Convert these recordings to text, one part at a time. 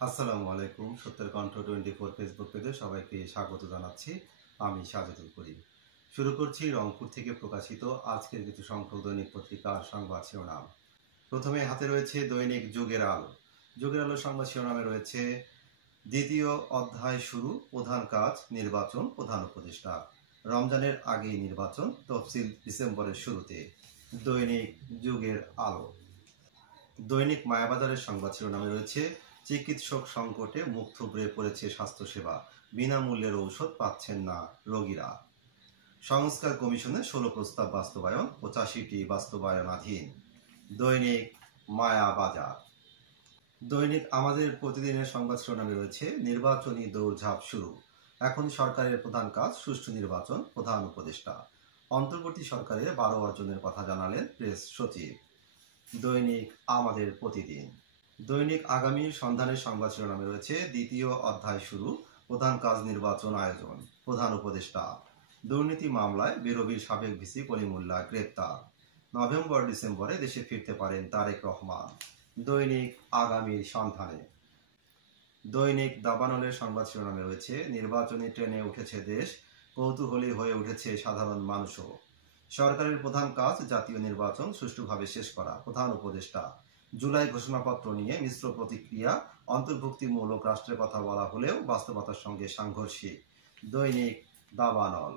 আসসালামু আলাইকুম। সত্যের কণ্ঠ 24 ফেসবুক পেজে সবাইকে স্বাগত জানাচ্ছি। আমি সাজেদুল করিম। শুরু করছি রংপুর থেকে প্রকাশিত আজকের কিছু সংখ্যক দৈনিক পত্রিকার সংবাদ শিরোনাম। প্রথমে হাতে রয়েছে দৈনিক যুগের আলো। যুগের আলো সংবাদ শিরোনামে রয়েছে দ্বিতীয় অধ্যায় শুরু, প্রধান কাজ নির্বাচন, প্রধান উপদেষ্টা। রমজানের আগেই নির্বাচন, তফসিল ডিসেম্বরের শুরুতে। দৈনিক যুগের আলো। দৈনিক মায়াবাজারের সংবাদ শিরোনামে রয়েছে চিকিৎসক সংকটে মুখ থুবড়ে পড়েছে স্বাস্থ্যসেবা, বিনামূল্যের ঔষধ পাচ্ছেন না রোগীরা। সংস্কার কমিশনের 16 প্রস্তাব বাস্তবায়ন, 85টি বাস্তবায়নাধীন। দৈনিক মায়াবাজার। দৈনিক আমাদের প্রতিদিনের সংবাদ শিরোনামে রয়েছে নির্বাচনী দৌড়ঝাঁপ শুরু, এখন সরকারের প্রধান কাজ সুষ্ঠু নির্বাচন, প্রধান উপদেষ্টা। অন্তর্বর্তী সরকারের 12 অর্জনের কথা জানালেন প্রেস সচিব। দৈনিক আমাদের প্রতিদিন। দৈনিক আগামীর সন্ধানের সংবাদ শিরোনামে রয়েছে দ্বিতীয় অধ্যায় শুরু, প্রধান কাজ নির্বাচন আয়োজন, প্রধান উপদেষ্টা। দুর্নীতি মামলায় বিরোধীর সাবেক ভিসি কলিমুল্লাহ গ্রেপ্তার। নভেম্বর ডিসেম্বরে দেশে ফিরতে পারেন তারেক রহমান। দৈনিক আগামীর সন্ধানে। দৈনিক দাবানলের সংবাদ শিরোনামে রয়েছে নির্বাচনী ট্রেনে উঠেছে দেশ, কৌতূহলী হয়ে উঠেছে সাধারণ মানুষও। সরকারের প্রধান কাজ জাতীয় নির্বাচন সুষ্ঠুভাবে শেষ করা, প্রধান উপদেষ্টা। জুলাই ঘোষণাপত্র নিয়ে মিশ্র প্রতিক্রিয়া, অন্তর্ভুক্তিমূলক রাষ্ট্রের কথা বলা হলেও বাস্তবতার সঙ্গে সাংঘর্ষিক। দৈনিক দাবানল।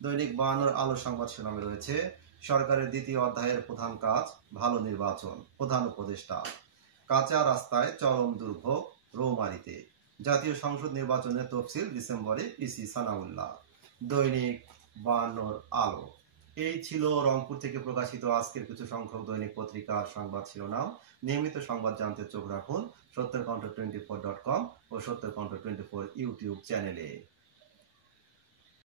দৈনিক 52 আলো সংবাদ শিরোনামে রয়েছে সরকারের দ্বিতীয় অধ্যায়ের প্রধান কাজ ভালো নির্বাচন, প্রধান উপদেষ্টা। কাঁচা রাস্তায় চরম দুর্ভোগ রৌমারীতে, জাতীয় সংসদ নির্বাচনের তফসিল ডিসেম্বরে পিসি সানাউল্লাহ। দৈনিক 52 আলো। এই ছিল রংপুর থেকে প্রকাশিত আজকের কিছু সংখ্যক দৈনিক পত্রিকার সংবাদ শিরোনাম। নিয়মিত সংবাদ জানতে চোখ রাখুন সত্যের কণ্ঠ 24.com ও সত্যের কণ্ঠ 24 ইউটিউব চ্যানেলে।